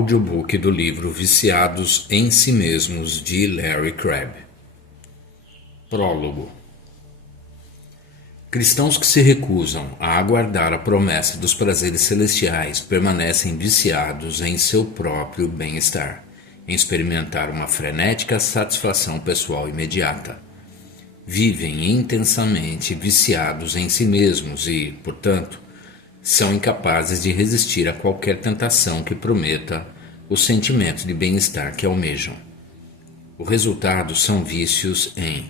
audiobook do livro Viciados em Si Mesmos, de Larry Crabb. Prólogo. Cristãos que se recusam a aguardar a promessa dos prazeres celestiais permanecem viciados em seu próprio bem-estar, em experimentar uma frenética satisfação pessoal imediata. Vivem intensamente viciados em si mesmos e, portanto, são incapazes de resistir a qualquer tentação que prometa o sentimento de bem-estar que almejam. O resultado são vícios em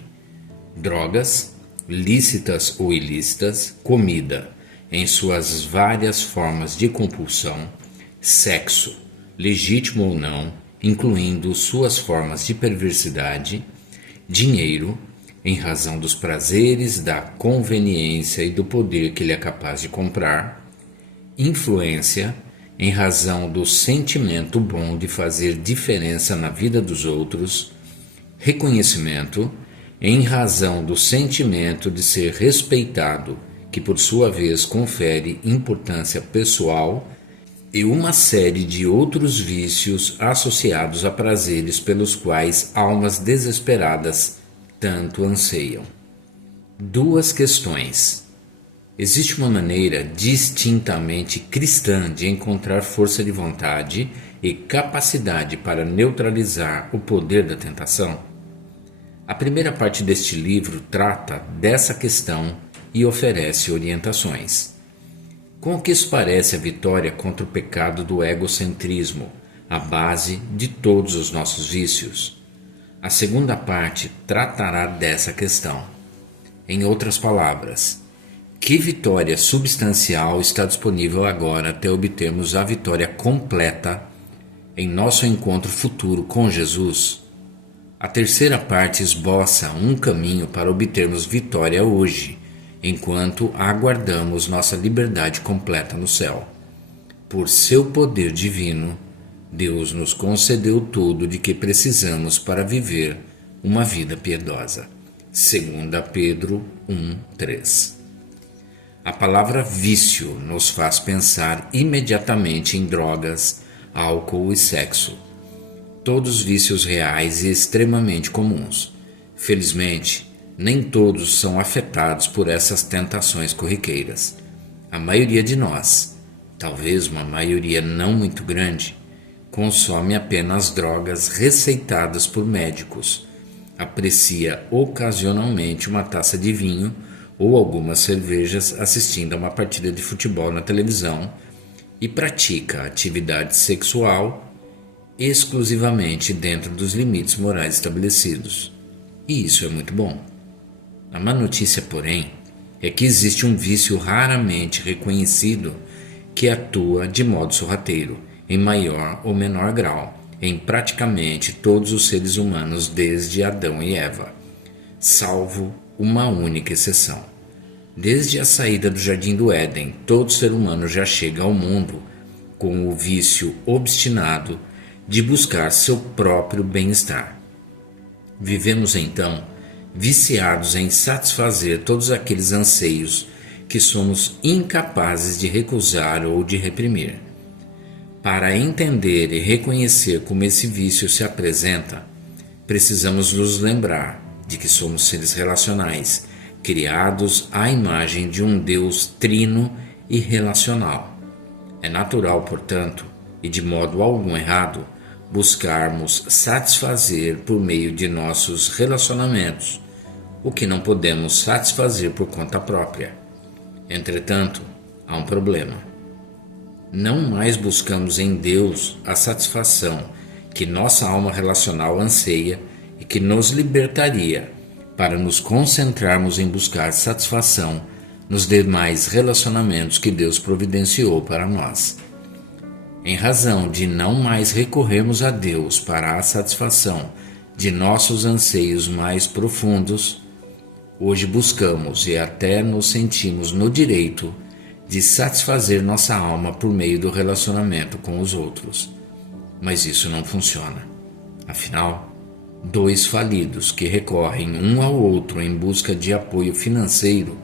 drogas, lícitas ou ilícitas, comida, em suas várias formas de compulsão, sexo, legítimo ou não, incluindo suas formas de perversidade, dinheiro, em razão dos prazeres, da conveniência e do poder que ele é capaz de comprar, influência, em razão do sentimento bom de fazer diferença na vida dos outros, reconhecimento, em razão do sentimento de ser respeitado, que por sua vez confere importância pessoal, e uma série de outros vícios associados a prazeres pelos quais almas desesperadas tanto anseiam. Duas questões. Existe uma maneira distintamente cristã de encontrar força de vontade e capacidade para neutralizar o poder da tentação? A primeira parte deste livro trata dessa questão e oferece orientações. Com o que isso parece a vitória contra o pecado do egocentrismo, a base de todos os nossos vícios? A segunda parte tratará dessa questão. Em outras palavras, que vitória substancial está disponível agora até obtermos a vitória completa em nosso encontro futuro com Jesus? A terceira parte esboça um caminho para obtermos vitória hoje, enquanto aguardamos nossa liberdade completa no céu. Por seu poder divino, Deus nos concedeu tudo de que precisamos para viver uma vida piedosa. 2 Pedro 1:3. A palavra vício nos faz pensar imediatamente em drogas, álcool e sexo. Todos vícios reais e extremamente comuns. Felizmente, nem todos são afetados por essas tentações corriqueiras. A maioria de nós, talvez uma maioria não muito grande, consome apenas drogas receitadas por médicos, aprecia ocasionalmente uma taça de vinho ou algumas cervejas assistindo a uma partida de futebol na televisão e pratica atividade sexual exclusivamente dentro dos limites morais estabelecidos. E isso é muito bom. A má notícia, porém, é que existe um vício raramente reconhecido que atua de modo sorrateiro, em maior ou menor grau, em praticamente todos os seres humanos desde Adão e Eva, salvo uma única exceção. Desde a saída do Jardim do Éden, todo ser humano já chega ao mundo com o vício obstinado de buscar seu próprio bem-estar. Vivemos então viciados em satisfazer todos aqueles anseios que somos incapazes de recusar ou de reprimir. Para entender e reconhecer como esse vício se apresenta, precisamos nos lembrar de que somos seres relacionais, criados à imagem de um Deus trino e relacional. É natural, portanto, e de modo algum errado, buscarmos satisfazer por meio de nossos relacionamentos o que não podemos satisfazer por conta própria. Entretanto, há um problema. Não mais buscamos em Deus a satisfação que nossa alma relacional anseia e que nos libertaria para nos concentrarmos em buscar satisfação nos demais relacionamentos que Deus providenciou para nós. Em razão de não mais recorrermos a Deus para a satisfação de nossos anseios mais profundos, hoje buscamos e até nos sentimos no direito de satisfazer nossa alma por meio do relacionamento com os outros. Mas isso não funciona. Afinal, dois falidos que recorrem um ao outro em busca de apoio financeiro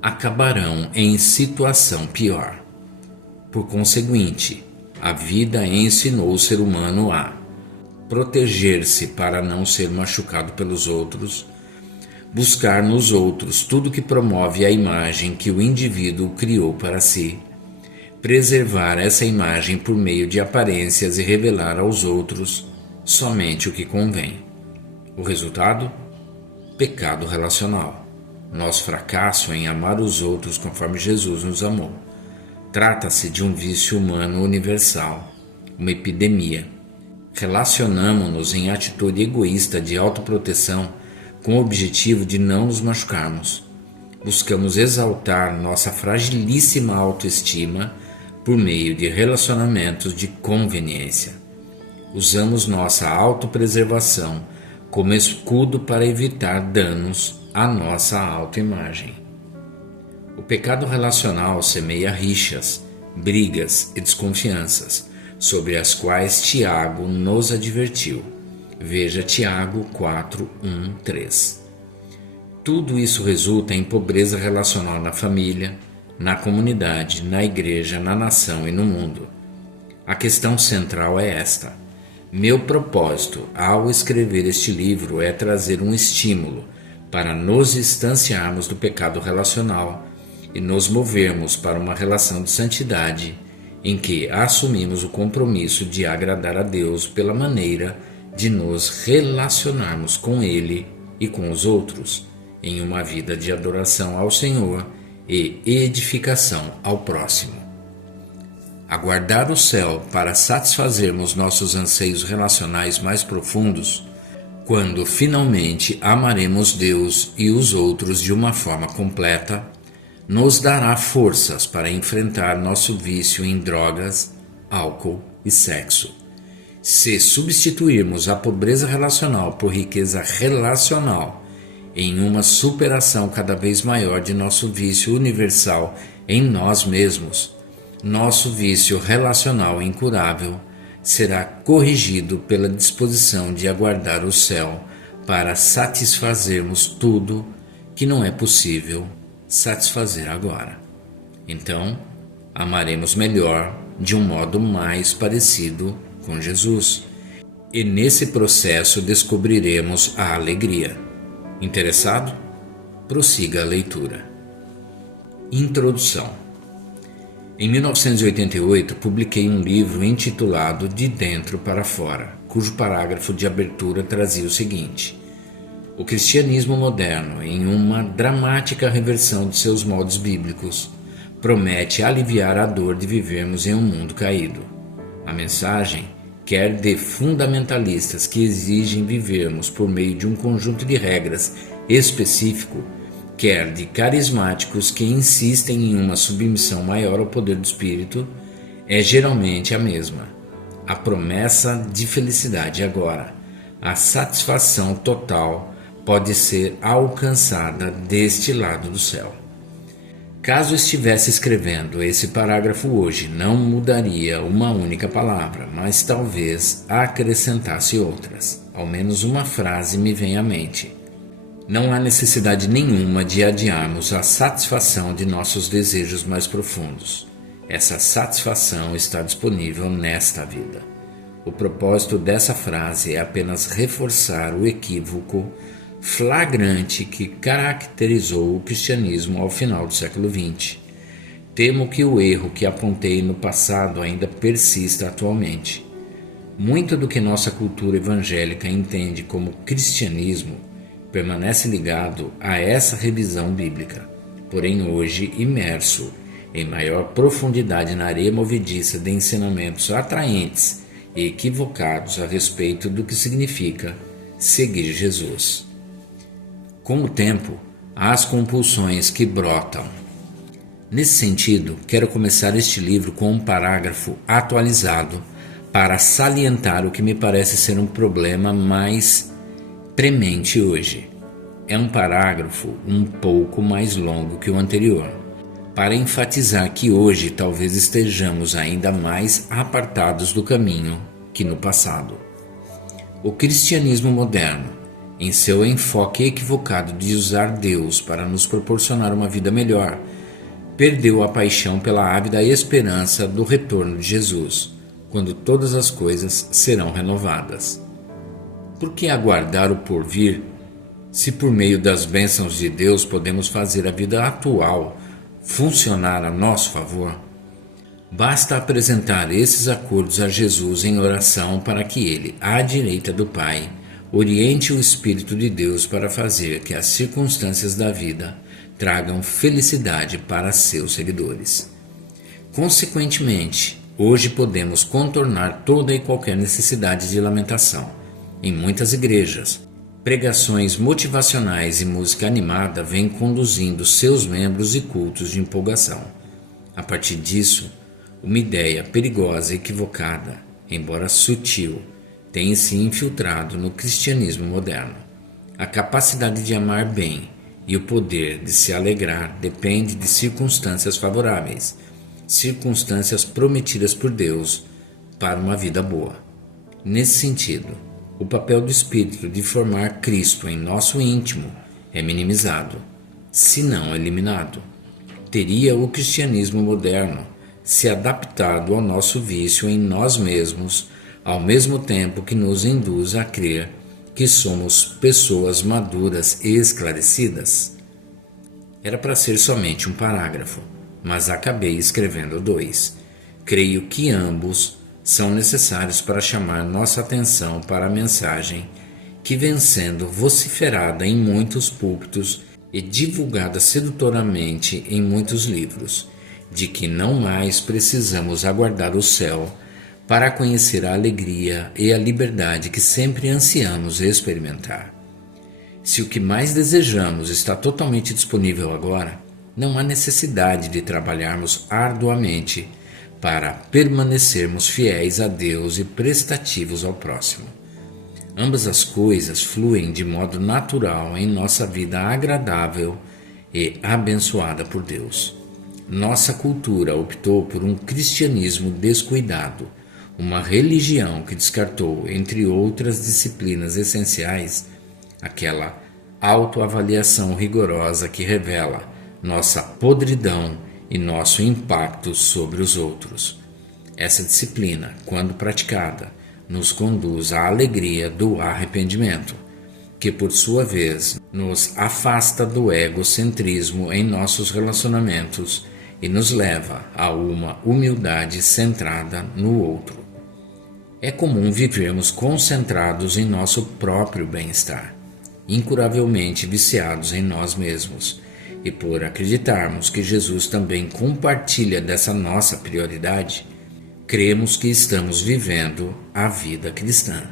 acabarão em situação pior. Por conseguinte, A vida ensinou o ser humano a proteger-se para não ser machucado pelos outros, buscar nos outros tudo que promove a imagem que o indivíduo criou para si, preservar essa imagem por meio de aparências e revelar aos outros somente o que convém. O resultado? Pecado relacional. Nosso fracasso em amar os outros conforme Jesus nos amou. Trata-se de um vício humano universal, uma epidemia. Relacionamo-nos em atitude egoísta de autoproteção com o objetivo de não nos machucarmos. Buscamos exaltar nossa fragilíssima autoestima por meio de relacionamentos de conveniência. Usamos nossa autopreservação como escudo para evitar danos à nossa autoimagem. O pecado relacional semeia rixas, brigas e desconfianças, sobre as quais Tiago nos advertiu. Veja Tiago 4:1-3. Tudo isso resulta em pobreza relacional na família, na comunidade, na igreja, na nação e no mundo. A questão central é esta. Meu propósito ao escrever este livro é trazer um estímulo para nos distanciarmos do pecado relacional e nos movermos para uma relação de santidade em que assumimos o compromisso de agradar a Deus pela maneira de nos relacionarmos com Ele e com os outros, em uma vida de adoração ao Senhor e edificação ao próximo. Aguardar o céu para satisfazermos nossos anseios relacionais mais profundos, quando finalmente amaremos Deus e os outros de uma forma completa, nos dará forças para enfrentar nosso vício em drogas, álcool e sexo. Se substituirmos a pobreza relacional por riqueza relacional, em uma superação cada vez maior de nosso vício universal em nós mesmos, nosso vício relacional incurável será corrigido pela disposição de aguardar o céu para satisfazermos tudo que não é possível satisfazer agora. Então, amaremos melhor de um modo mais parecido com Jesus. E nesse processo descobriremos a alegria. Interessado? Prossiga a leitura. Introdução. Em 1988, publiquei um livro intitulado De Dentro para Fora, cujo parágrafo de abertura trazia o seguinte: o cristianismo moderno, em uma dramática reversão de seus modos bíblicos, promete aliviar a dor de vivermos em um mundo caído. A mensagem, quer de fundamentalistas que exigem vivermos por meio de um conjunto de regras específico, quer de carismáticos que insistem em uma submissão maior ao poder do Espírito, é geralmente a mesma. A promessa de felicidade agora, a satisfação total, pode ser alcançada deste lado do céu. Caso estivesse escrevendo esse parágrafo hoje, não mudaria uma única palavra, mas talvez acrescentasse outras. Ao menos uma frase me vem à mente. Não há necessidade nenhuma de adiarmos a satisfação de nossos desejos mais profundos. Essa satisfação está disponível nesta vida. O propósito dessa frase é apenas reforçar o equívoco flagrante que caracterizou o cristianismo ao final do século XX. Temo que o erro que apontei no passado ainda persista atualmente. Muito do que nossa cultura evangélica entende como cristianismo permanece ligado a essa revisão bíblica, porém hoje imerso em maior profundidade na areia movediça de ensinamentos atraentes e equivocados a respeito do que significa seguir Jesus. Com o tempo, há as compulsões que brotam. Nesse sentido, quero começar este livro com um parágrafo atualizado para salientar o que me parece ser um problema mais premente hoje. É um parágrafo um pouco mais longo que o anterior, para enfatizar que hoje talvez estejamos ainda mais apartados do caminho que no passado. O cristianismo moderno, em seu enfoque equivocado de usar Deus para nos proporcionar uma vida melhor, perdeu a paixão pela ávida esperança do retorno de Jesus, quando todas as coisas serão renovadas. Por que aguardar o porvir, se por meio das bênçãos de Deus podemos fazer a vida atual funcionar a nosso favor? Basta apresentar esses acordos a Jesus em oração para que Ele, à direita do Pai, oriente o Espírito de Deus para fazer que as circunstâncias da vida tragam felicidade para seus seguidores. Consequentemente, hoje podemos contornar toda e qualquer necessidade de lamentação. Em muitas igrejas, pregações motivacionais e música animada vêm conduzindo seus membros e cultos de empolgação. A partir disso, uma ideia perigosa e equivocada, embora sutil, tem se infiltrado no cristianismo moderno. A capacidade de amar bem e o poder de se alegrar depende de circunstâncias favoráveis, circunstâncias prometidas por Deus para uma vida boa. Nesse sentido, o papel do Espírito de formar Cristo em nosso íntimo é minimizado, se não eliminado. Teria o cristianismo moderno se adaptado ao nosso vício em nós mesmos, ao mesmo tempo que nos induz a crer que somos pessoas maduras e esclarecidas? Era para ser somente um parágrafo, mas acabei escrevendo 2. Creio que ambos são necessários para chamar nossa atenção para a mensagem que vem sendo vociferada em muitos púlpitos e divulgada sedutoramente em muitos livros, de que não mais precisamos aguardar o céu para conhecer a alegria e a liberdade que sempre ansiamos experimentar. Se o que mais desejamos está totalmente disponível agora, não há necessidade de trabalharmos arduamente para permanecermos fiéis a Deus e prestativos ao próximo. Ambas as coisas fluem de modo natural em nossa vida agradável e abençoada por Deus. Nossa cultura optou por um cristianismo descuidado, uma religião que descartou, entre outras disciplinas essenciais, aquela autoavaliação rigorosa que revela nossa podridão e nosso impacto sobre os outros. Essa disciplina, quando praticada, nos conduz à alegria do arrependimento, que por sua vez nos afasta do egocentrismo em nossos relacionamentos e nos leva a uma humildade centrada no outro. É comum vivermos concentrados em nosso próprio bem-estar, incuravelmente viciados em nós mesmos, e por acreditarmos que Jesus também compartilha dessa nossa prioridade, cremos que estamos vivendo a vida cristã.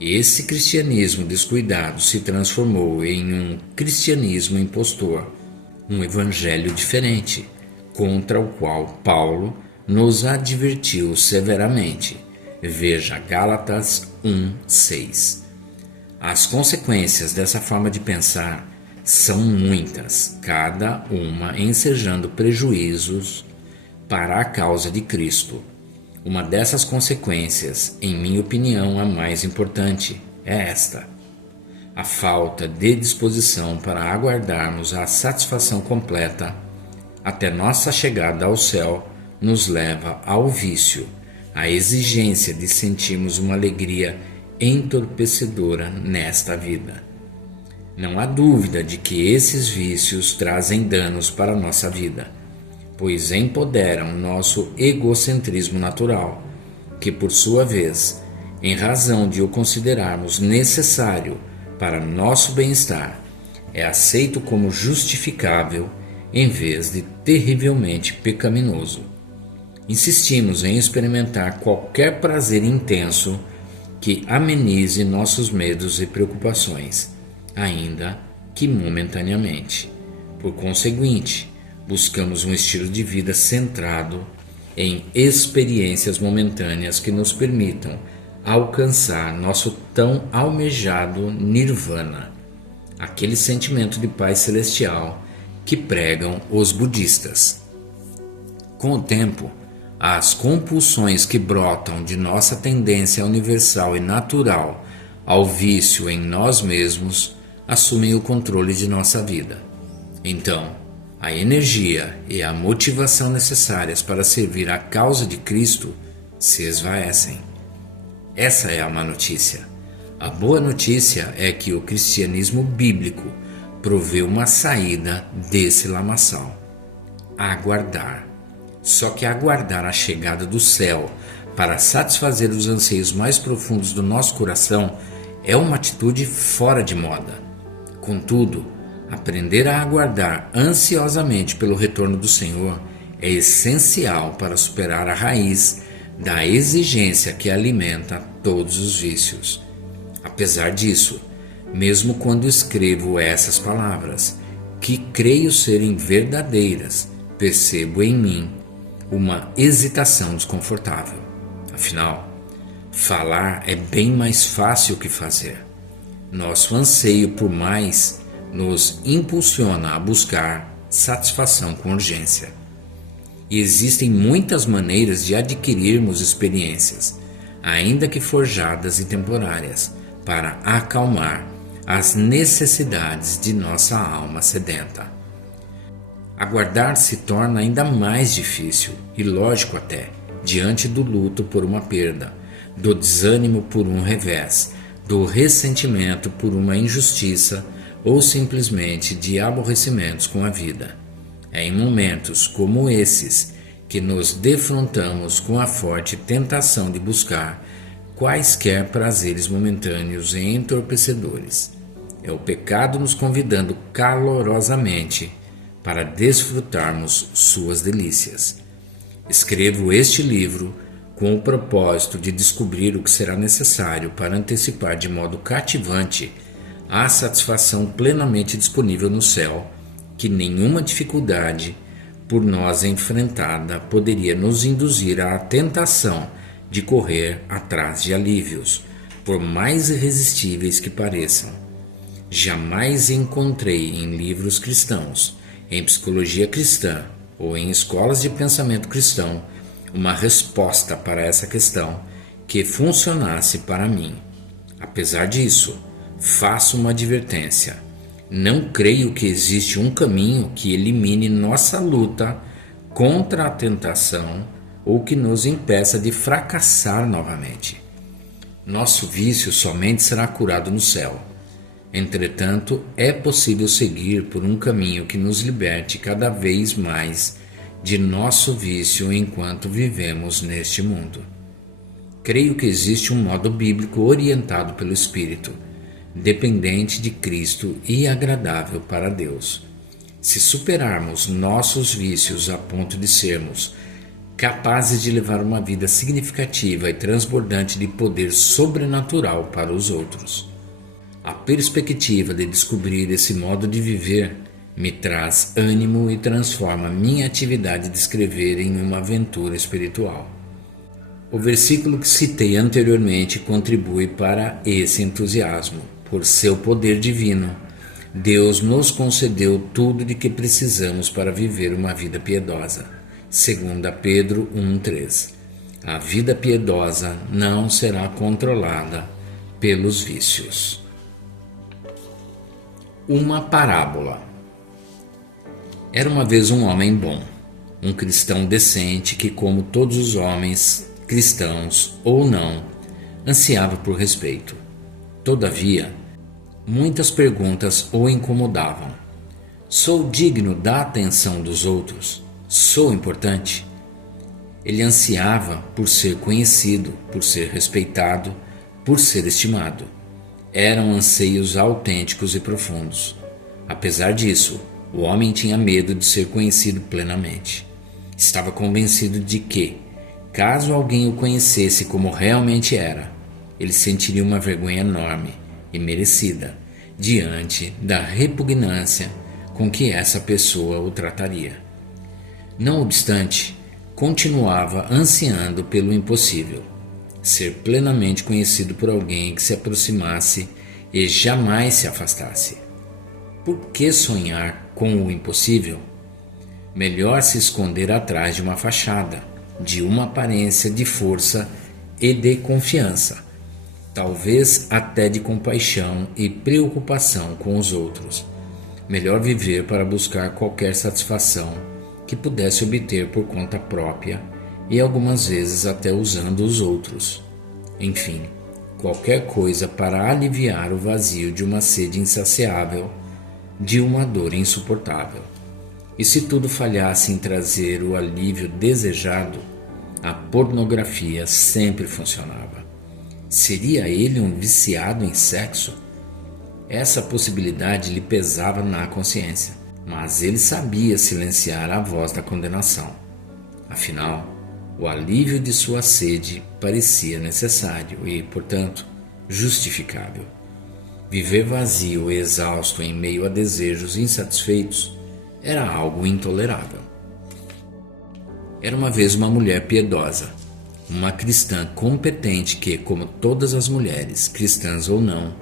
Esse cristianismo descuidado se transformou em um cristianismo impostor, um evangelho diferente, contra o qual Paulo nos advertiu severamente. Veja Gálatas 1:6. As consequências dessa forma de pensar são muitas, cada uma ensejando prejuízos para a causa de Cristo. Uma dessas consequências, em minha opinião, a mais importante, é esta: a falta de disposição para aguardarmos a satisfação completa até nossa chegada ao céu nos leva ao vício, à exigência de sentirmos uma alegria entorpecedora nesta vida. Não há dúvida de que esses vícios trazem danos para a nossa vida, pois empoderam nosso egocentrismo natural, que por sua vez, em razão de o considerarmos necessário para nosso bem-estar, é aceito como justificável em vez de terrivelmente pecaminoso. Insistimos em experimentar qualquer prazer intenso que amenize nossos medos e preocupações, ainda que momentaneamente. Por conseguinte, buscamos um estilo de vida centrado em experiências momentâneas que nos permitam alcançar nosso tão almejado nirvana, aquele sentimento de paz celestial que pregam os budistas. Com o tempo, as compulsões que brotam de nossa tendência universal e natural ao vício em nós mesmos assumem o controle de nossa vida. Então, a energia e a motivação necessárias para servir à causa de Cristo se esvaecem. Essa é a má notícia. A boa notícia é que o cristianismo bíblico provê uma saída desse lamaçal: aguardar. Só que aguardar a chegada do céu para satisfazer os anseios mais profundos do nosso coração é uma atitude fora de moda. Contudo, aprender a aguardar ansiosamente pelo retorno do Senhor é essencial para superar a raiz da exigência que alimenta todos os vícios. Apesar disso, mesmo quando escrevo essas palavras, que creio serem verdadeiras, percebo em mim uma hesitação desconfortável. Afinal, falar é bem mais fácil que fazer. Nosso anseio por mais nos impulsiona a buscar satisfação com urgência. E existem muitas maneiras de adquirirmos experiências, ainda que forjadas e temporárias, para acalmar as necessidades de nossa alma sedenta. Aguardar se torna ainda mais difícil e lógico até, diante do luto por uma perda, do desânimo por um revés, do ressentimento por uma injustiça ou simplesmente de aborrecimentos com a vida. É em momentos como esses que nos defrontamos com a forte tentação de buscar quaisquer prazeres momentâneos e entorpecedores. É o pecado nos convidando calorosamente para desfrutarmos suas delícias. Escrevo este livro com o propósito de descobrir o que será necessário para antecipar de modo cativante a satisfação plenamente disponível no céu, que nenhuma dificuldade por nós enfrentada poderia nos induzir à tentação de correr atrás de alívios, por mais irresistíveis que pareçam. Jamais encontrei em livros cristãos, em psicologia cristã ou em escolas de pensamento cristão uma resposta para essa questão que funcionasse para mim. Apesar disso, faço uma advertência. Não creio que existe um caminho que elimine nossa luta contra a tentação ou que nos impeça de fracassar novamente. Nosso vício somente será curado no céu. Entretanto, é possível seguir por um caminho que nos liberte cada vez mais de nosso vício enquanto vivemos neste mundo. Creio que existe um modo bíblico orientado pelo Espírito, dependente de Cristo e agradável para Deus. Se superarmos nossos vícios a ponto de sermos capazes de levar uma vida significativa e transbordante de poder sobrenatural para os outros. A perspectiva de descobrir esse modo de viver me traz ânimo e transforma minha atividade de escrever em uma aventura espiritual. O versículo que citei anteriormente contribui para esse entusiasmo. Por seu poder divino, Deus nos concedeu tudo de que precisamos para viver uma vida piedosa. 2 Pedro 1,3. A vida piedosa não será controlada pelos vícios. Uma parábola. Era uma vez um homem bom, um cristão decente que, como todos os homens, cristãos ou não, ansiava por respeito. Todavia, muitas perguntas o incomodavam. Sou digno da atenção dos outros? Sou importante? Ele ansiava por ser conhecido, por ser respeitado, por ser estimado. Eram anseios autênticos e profundos. Apesar disso, o homem tinha medo de ser conhecido plenamente. Estava convencido de que, caso alguém o conhecesse como realmente era, ele sentiria uma vergonha enorme e merecida diante da repugnância com que essa pessoa o trataria. Não obstante, continuava ansiando pelo impossível, ser plenamente conhecido por alguém que se aproximasse e jamais se afastasse. Por que sonhar com o impossível? Melhor se esconder atrás de uma fachada, de uma aparência de força e de confiança, talvez até de compaixão e preocupação com os outros. Melhor viver para buscar qualquer satisfação que pudesse obter por conta própria e algumas vezes até usando os outros. Enfim, qualquer coisa para aliviar o vazio de uma sede insaciável, de uma dor insuportável. E se tudo falhasse em trazer o alívio desejado, a pornografia sempre funcionava. Seria ele um viciado em sexo? Essa possibilidade lhe pesava na consciência, mas ele sabia silenciar a voz da condenação. Afinal, o alívio de sua sede parecia necessário e, portanto, justificável. Viver vazio e exausto em meio a desejos insatisfeitos era algo intolerável. Era uma vez uma mulher piedosa, uma cristã competente que, como todas as mulheres, cristãs ou não,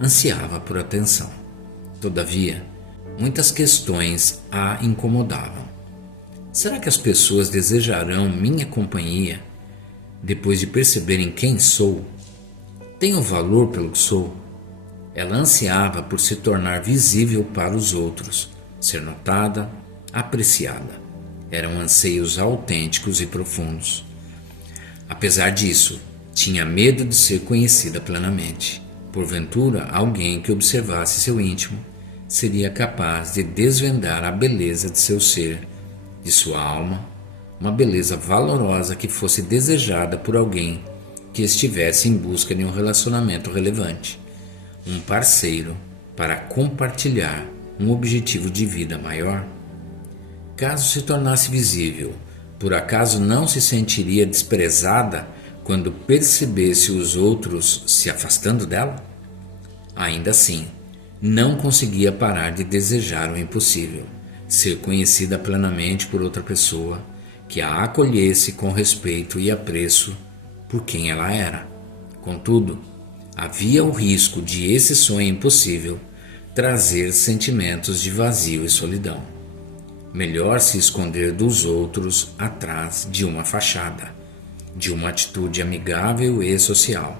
ansiava por atenção. Todavia, muitas questões a incomodavam. Será que as pessoas desejarão minha companhia depois de perceberem quem sou? Tenho valor pelo que sou? Ela ansiava por se tornar visível para os outros, ser notada, apreciada. Eram anseios autênticos e profundos. Apesar disso, tinha medo de ser conhecida plenamente. Porventura, alguém que observasse seu íntimo seria capaz de desvendar a beleza de seu ser, de sua alma, uma beleza valorosa que fosse desejada por alguém que estivesse em busca de um relacionamento relevante, um parceiro para compartilhar um objetivo de vida maior. Caso se tornasse visível, por acaso não se sentiria desprezada quando percebesse os outros se afastando dela? Ainda assim, não conseguia parar de desejar o impossível, ser conhecida plenamente por outra pessoa que a acolhesse com respeito e apreço por quem ela era. Contudo, havia o risco de esse sonho impossível trazer sentimentos de vazio e solidão. Melhor se esconder dos outros atrás de uma fachada, de uma atitude amigável e social.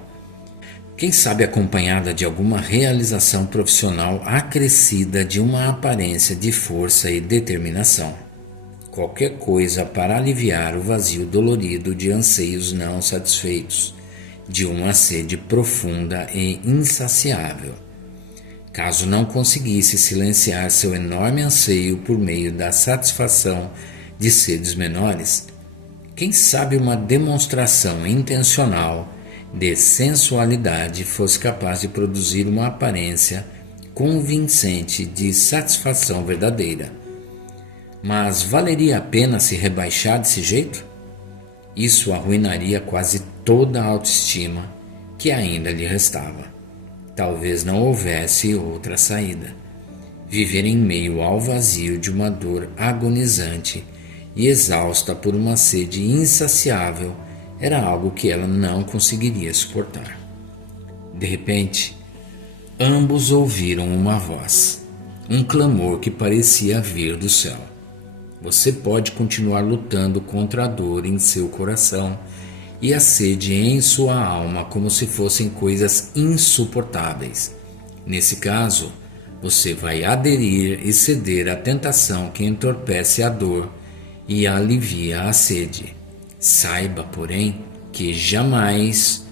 Quem sabe acompanhada de alguma realização profissional acrescida de uma aparência de força e determinação. Qualquer coisa para aliviar o vazio dolorido de anseios não satisfeitos, de uma sede profunda e insaciável. Caso não conseguisse silenciar seu enorme anseio por meio da satisfação de sedes menores, quem sabe uma demonstração intencional de sensualidade fosse capaz de produzir uma aparência convincente de satisfação verdadeira. Mas valeria a pena se rebaixar desse jeito? Isso arruinaria quase toda a autoestima que ainda lhe restava. Talvez não houvesse outra saída. Viver em meio ao vazio de uma dor agonizante e exausta por uma sede insaciável era algo que ela não conseguiria suportar. De repente, ambos ouviram uma voz, um clamor que parecia vir do céu. Você pode continuar lutando contra a dor em seu coração e a sede em sua alma como se fossem coisas insuportáveis. Nesse caso, você vai aderir e ceder à tentação que entorpece a dor e alivia a sede. Saiba, porém, que jamais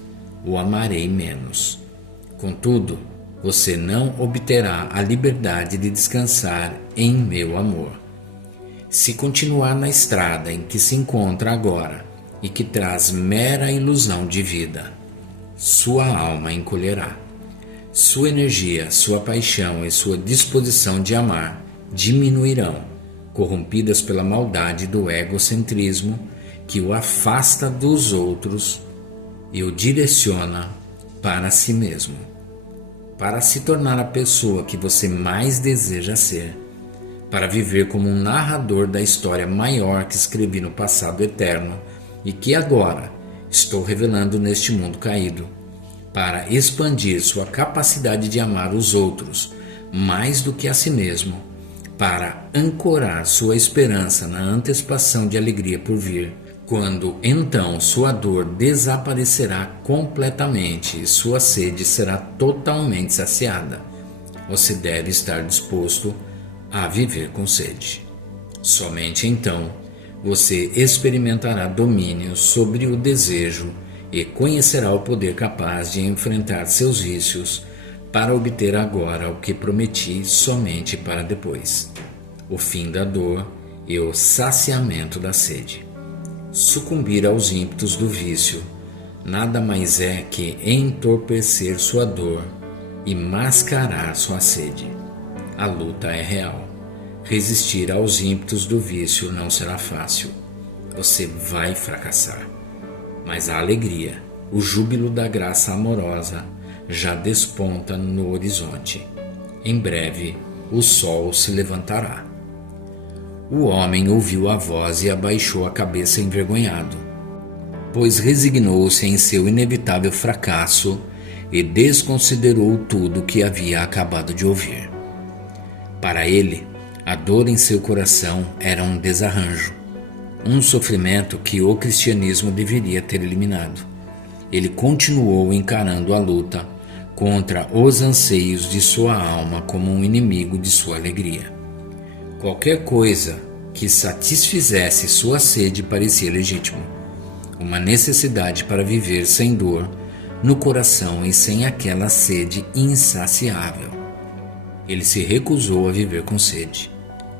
o amarei menos. Contudo, você não obterá a liberdade de descansar em meu amor. Se continuar na estrada em que se encontra agora e que traz mera ilusão de vida, sua alma encolherá. Sua energia, sua paixão e sua disposição de amar diminuirão, corrompidas pela maldade do egocentrismo que o afasta dos outros e o direciona para si mesmo. Para se tornar a pessoa que você mais deseja ser, para viver como um narrador da história maior que escrevi no passado eterno e que agora estou revelando neste mundo caído, para expandir sua capacidade de amar os outros mais do que a si mesmo, para ancorar sua esperança na antecipação de alegria por vir, quando então sua dor desaparecerá completamente e sua sede será totalmente saciada. Você deve estar disposto a viver com sede. Somente então você experimentará domínio sobre o desejo e conhecerá o poder capaz de enfrentar seus vícios para obter agora o que prometi somente para depois: o fim da dor e o saciamento da sede. Sucumbir aos ímpetos do vício nada mais é que entorpecer sua dor e mascarar sua sede. A luta é real. Resistir aos ímpetos do vício não será fácil. Você vai fracassar. Mas a alegria, o júbilo da graça amorosa já desponta no horizonte. Em breve, o sol se levantará. O homem ouviu a voz e abaixou a cabeça envergonhado, pois resignou-se em seu inevitável fracasso e desconsiderou tudo que havia acabado de ouvir. Para ele, a dor em seu coração era um desarranjo, um sofrimento que o cristianismo deveria ter eliminado. Ele continuou encarando a luta contra os anseios de sua alma como um inimigo de sua alegria. Qualquer coisa que satisfizesse sua sede parecia legítimo, uma necessidade para viver sem dor no coração e sem aquela sede insaciável. Ele se recusou a viver com sede.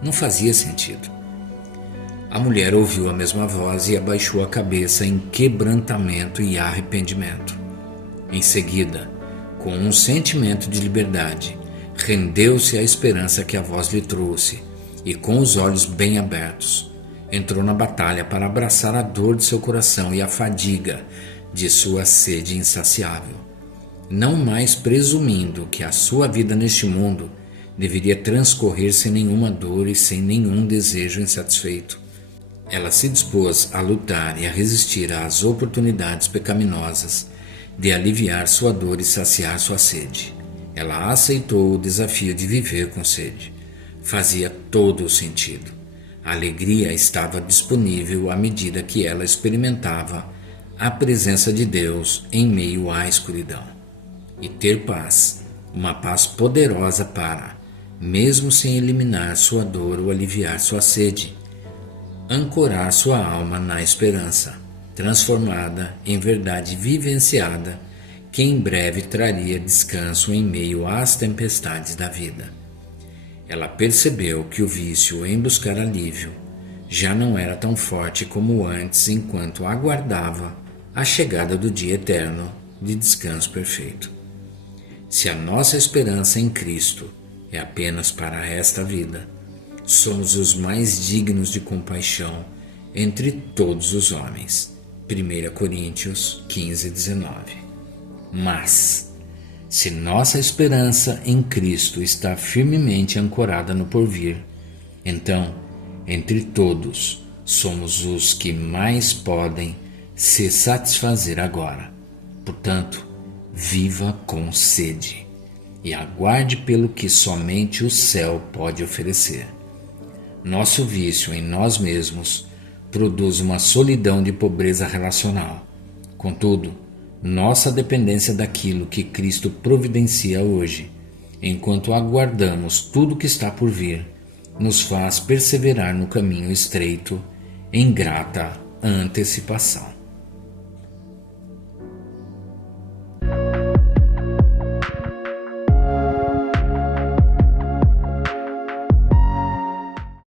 Não fazia sentido. A mulher ouviu a mesma voz e abaixou a cabeça em quebrantamento e arrependimento. Em seguida, com um sentimento de liberdade, rendeu-se à esperança que a voz lhe trouxe e, com os olhos bem abertos, entrou na batalha para abraçar a dor de seu coração e a fadiga de sua sede insaciável, não mais presumindo que a sua vida neste mundo deveria transcorrer sem nenhuma dor e sem nenhum desejo insatisfeito. Ela se dispôs a lutar e a resistir às oportunidades pecaminosas de aliviar sua dor e saciar sua sede. Ela aceitou o desafio de viver com sede. Fazia todo o sentido. A alegria estava disponível à medida que ela experimentava a presença de Deus em meio à escuridão. E ter paz, uma paz poderosa para, mesmo sem eliminar sua dor ou aliviar sua sede, ancorar sua alma na esperança, transformada em verdade vivenciada, que em breve traria descanso em meio às tempestades da vida. Ela percebeu que o vício em buscar alívio já não era tão forte como antes, enquanto aguardava a chegada do dia eterno de descanso perfeito. Se a nossa esperança em Cristo é apenas para esta vida, somos os mais dignos de compaixão entre todos os homens. 1 Coríntios 15:19. Mas, se nossa esperança em Cristo está firmemente ancorada no porvir, então, entre todos, somos os que mais podem se satisfazer agora. Portanto, viva com sede e aguarde pelo que somente o céu pode oferecer. Nosso vício em nós mesmos produz uma solidão de pobreza relacional. Contudo, nossa dependência daquilo que Cristo providencia hoje, enquanto aguardamos tudo que está por vir, nos faz perseverar no caminho estreito em grata antecipação.